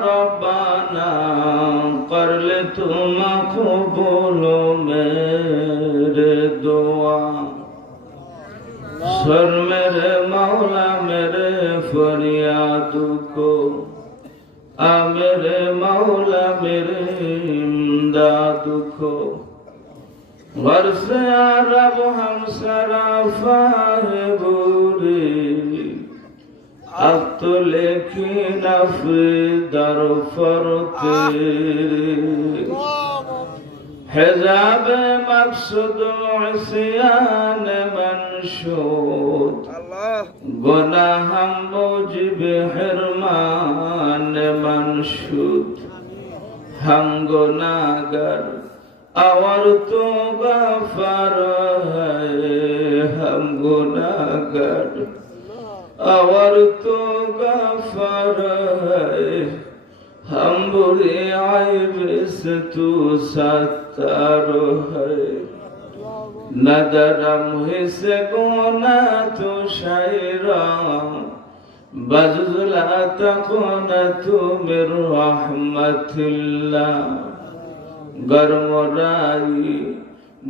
ربنا قرل تم قبول میرے دعا سر میرے مولا میرے فریاد کو آ میرے مولا میرے امداد کو غر سے عرب ہم سرا فاہ بوری أطلقنا في دار فرتي حزاب مقصود عصيان منشود گناہ موجب حرمان منشود ہم گناگر اور تو غفر ہے ہم گناگر اور تو غفر ہے ہم برے عیب سے تو ستر ہے ندرم ہے سے گونا تو شاعرہ بجز لا تكون تو من رحمت اللہ گرم رائی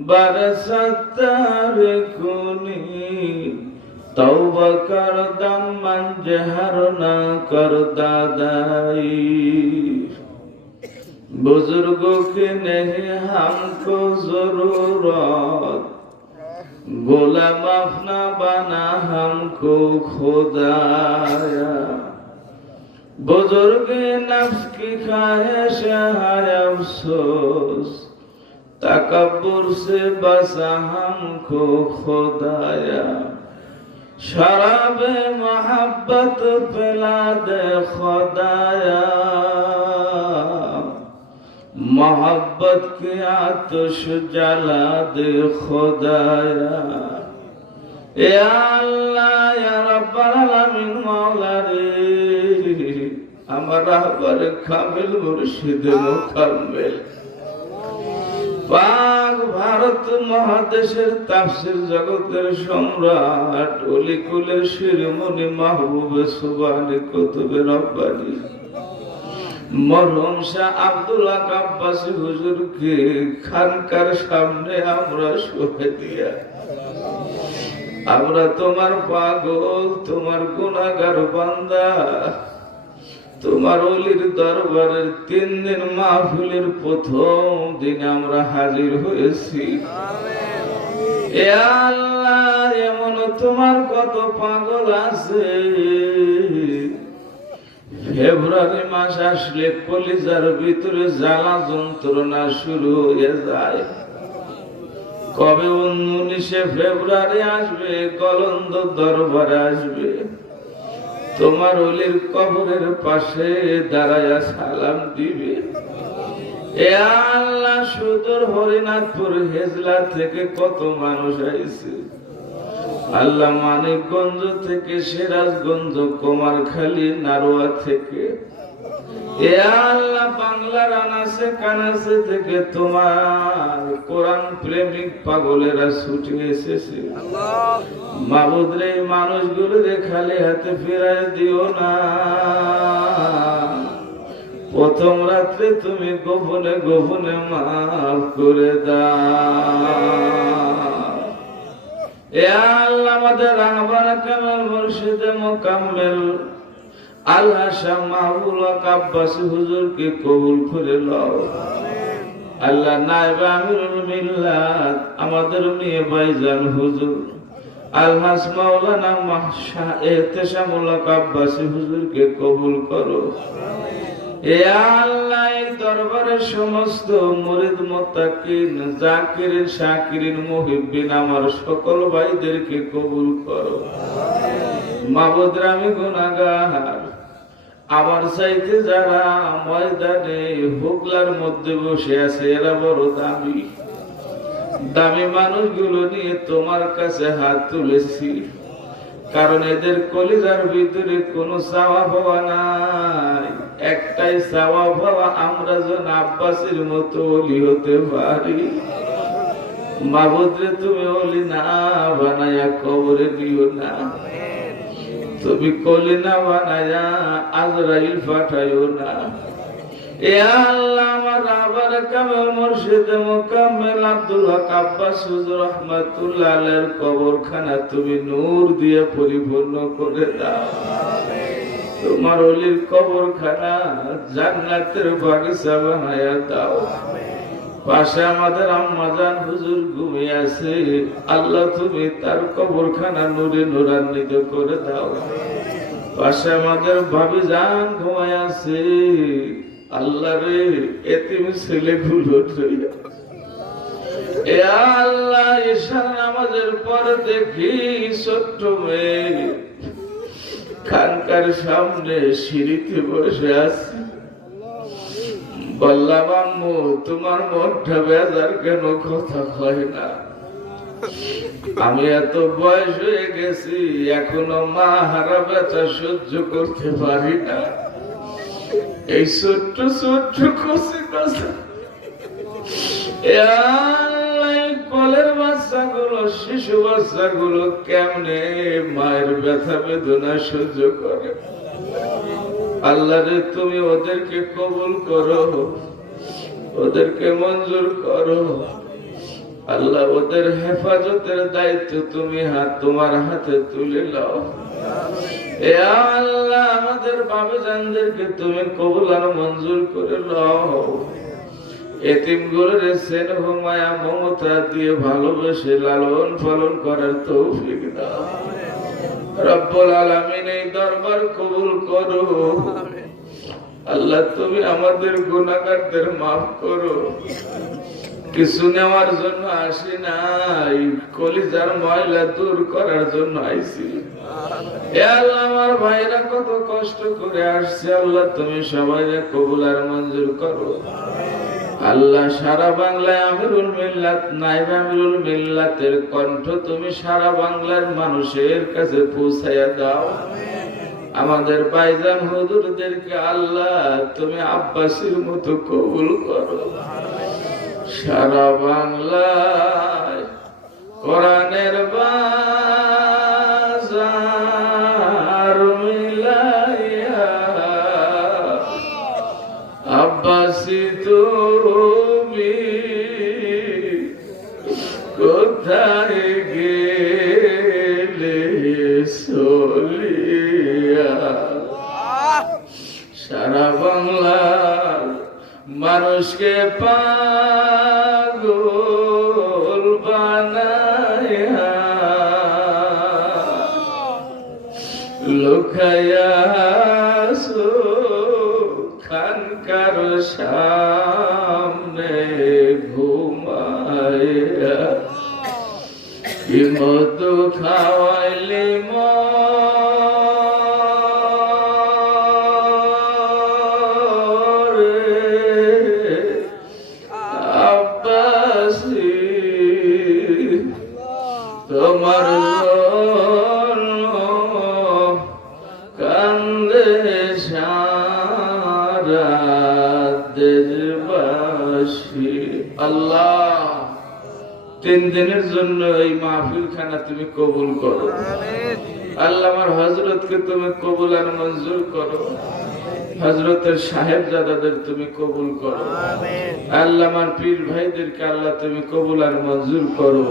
برستار کنی तौबा कर दम मन जहर न कर दादाई बुजुर्गों की नहीं हमको जरूरत गोलाम अपना बना हमको खुदाया बुजुर्ग नफ्स की ख्वाहिश है अफसोस तकब्बुर से बसा हमको खुदाया شراب محبت پلا دے خدایا محبت کی آتش جلا دے خدایا یا اللہ یا رب العالمین مولا رے ہمارا بر کامل مرشد مکمل পাক ভারত মহাদেশের তাফসির জগতের সম্রাট, অলিকুলের শিরোমণি মাহবুবে সুবানি কুতুবে রব্বানি। মরহম শাহ আব্দুল্লাহ কাব্বাসী হুজুরকে খানকার সামনে আমরা শুয়ে দিয়া। আমরা তোমার পাগল, তোমার গুনাগার বান্দা। তোমার অলির দরবারের তিন দিন মাহফিলের প্রথম দিনে আমরা হাজির হয়েছি। এমন তোমার কত পাগল আছে। ফেব্রুয়ারি মাস আসলে কলিজার ভিতরে জ্বালা যন্ত্রণা শুরু হয়ে যায়। কবে উনিশে ফেব্রুয়ারি আসবে, কলন্দ দরবারে আসবে। তোমার অলির কবরের পাশে দাঁড়ায়া সালাম দিবে। এ আল্লাহ সুদূর হরিনাথপুর হেজলা থেকে কত মানুষ আইছে? আল্লাহ মানিকগঞ্জ থেকে সিরাজগঞ্জ, কুমারখালী, নারোয়া থেকে বাংলার আনাসে কানাসে থেকে তোমার কোরআন প্রেমিক পাগলেরা এসেছে। মাবুদ রে মানুষগুলো খালি হাতে দিও না। প্রথম রাত্রে তুমি গোপনে গোপনে মাফ করে দাও। আল্লাহ আমাদের রাহবার কামাল মুর্শিদে মোকাম্মেল আল্লাহ শাহ মাহবুল আব্বাসী হুজুরকে কবুল করে লও আল্লাহ আমিরুল মিল্লাত আমাদের মেয়ে ভাইজান হুজুর মাওলানা হুজুরকে কবুল করো। এ আল্লাহ এই দরবারের সমস্ত মুরিদ মুত্তাকিন জাকিরিন শাকিরিন, মুহিব্বিন, আমার সকল ভাইদেরকে কবুল করো। মাবুদ আমি গুনাহগার আমার চাইতে যারা ময়দানে হুগলার মধ্যে বসে আছে, এরা বড় দামি। দামি মানুষগুলো নিয়ে তোমার কাছে হাত তুলেছি, কারণ এদের কলিজার ভিতরে কোনো চাওয়া পাওয়া নাই। একটাই চাওয়া পাওয়া আমরা যেন আব্বাসের মতো অলি হতে পারি। মাবুদরে তুমি অলি না বানায়া কবরে দিও না। তুমি কলিনা বানায়া আজরাইল পাঠাইও না। এ আল্লাহ আমার আবার মোকাম্মেল আব্দুল হক আব্বাস কবরখানা তুমি নূর দিয়ে পরিপূর্ণ করে দাও। তোমার অলির কবরখানা জান্নাতের বাগিচা বানায়া দাও। পাশে আমাদের আম্মাজান হুজুর ঘুমিয়ে আছে। আল্লাহ তুমি তার কবরখানা নূরে নূরান্বিত করে দাও। পাশে আমাদের ভাবি যান ঘুমায় আছে। আল্লাহ রে, এতিম ছেলে গুলো এ আল্লাহ, ঈশান নামাজের পর দেখি ছোট্ট মেয়ে। খানকার সামনে সিঁড়িতে বসে আছে। বললাম আম্মু তোমার মনটা বেজার কেন কথা হয় না? আমি এত বয়স হয়ে গেছি এখনও মা হারা বেচা সহ্য করতে পারি না। এই ছোট্ট ছোট্ট আল্লাহ, এই কলের বাচ্চাগুলো শিশু বাচ্চাগুলো কেমনে মায়ের ব্যথা বেদনা সহ্য করে? আল্লাহ রে, তুমি ওদেরকে কবুল করো, ওদেরকে মঞ্জুর করো। আল্লাহ, ওদের হেফাজতের দায়িত্ব তুমি হাত, তোমার হাতে তুলে নাও। এ আল্লাহ, আমাদের জানদেরকে তুমি কবুল আর মঞ্জুর করে নাও। এতিমগুলোর স্নেহ, মায়া, মমতা দিয়ে ভালোবেসে লালন পালন করার তৌফিক দাও। রব্বুল আলামিন এই দরবার কবুল করো। আল্লাহ, তুমি আমাদের গুনাহগারদের মাফ করো। কিছু নেওয়ার জন্য আসি নাই, কলিজার ময়লা দূর করার জন্য আল্লাহ, আমার ভাইরা কত কষ্ট করে আসছে। আল্লাহ, তুমি সবাই কবুল আর মঞ্জুর করো। আল্লাহ সারা বাংলায় আমিরুল মিল্লাত নাইব আমিরুল মিল্লাতের কণ্ঠ তুমি সারা বাংলার মানুষের কাছে পৌঁছাইয়া দাও। আমাদের বাইজান হুজুরদেরকে আল্লাহ তুমি আব্বাসীর মতো কবুল করো। সারা বাংলায় কোরআনের বাজার সারা বাংলার মানুষকে পাগল বানায়া লুকায়াসো খানকার সামনে ঘুমায়া। কি মধু খাওয়াইলি মরে দিনের জন্য এই মাহফিল খানা তুমি কবুল করো। আল্লাহ আমার হজরতকে তুমি কবুল আর মঞ্জুর করো। হজরতের সাহেব দাদাদের তুমি কবুল করো। আল্লাহ আমার পীর ভাইদেরকে আল্লাহ তুমি কবুল আর মঞ্জুর করো।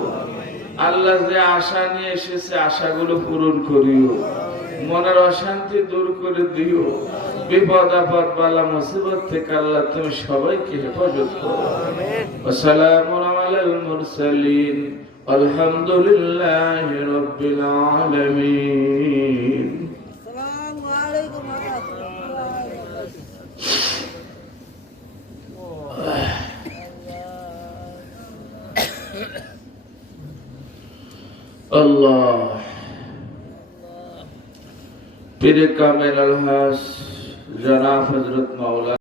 আল্লাহ যে আশা নিয়ে এসেছে, আশাগুলো পূরণ করিও। মনের অশান্তি দূর করে দিও। বিপদ আপদ বালা মুসিবত থেকে আল্লাহ তুমি সবাইকে হেফাজত করো। আসসালামু على المرسلين والحمد لله رب العالمين. السلام عليكم الله. الله. الله. الله. الله الله الله حضرت مولا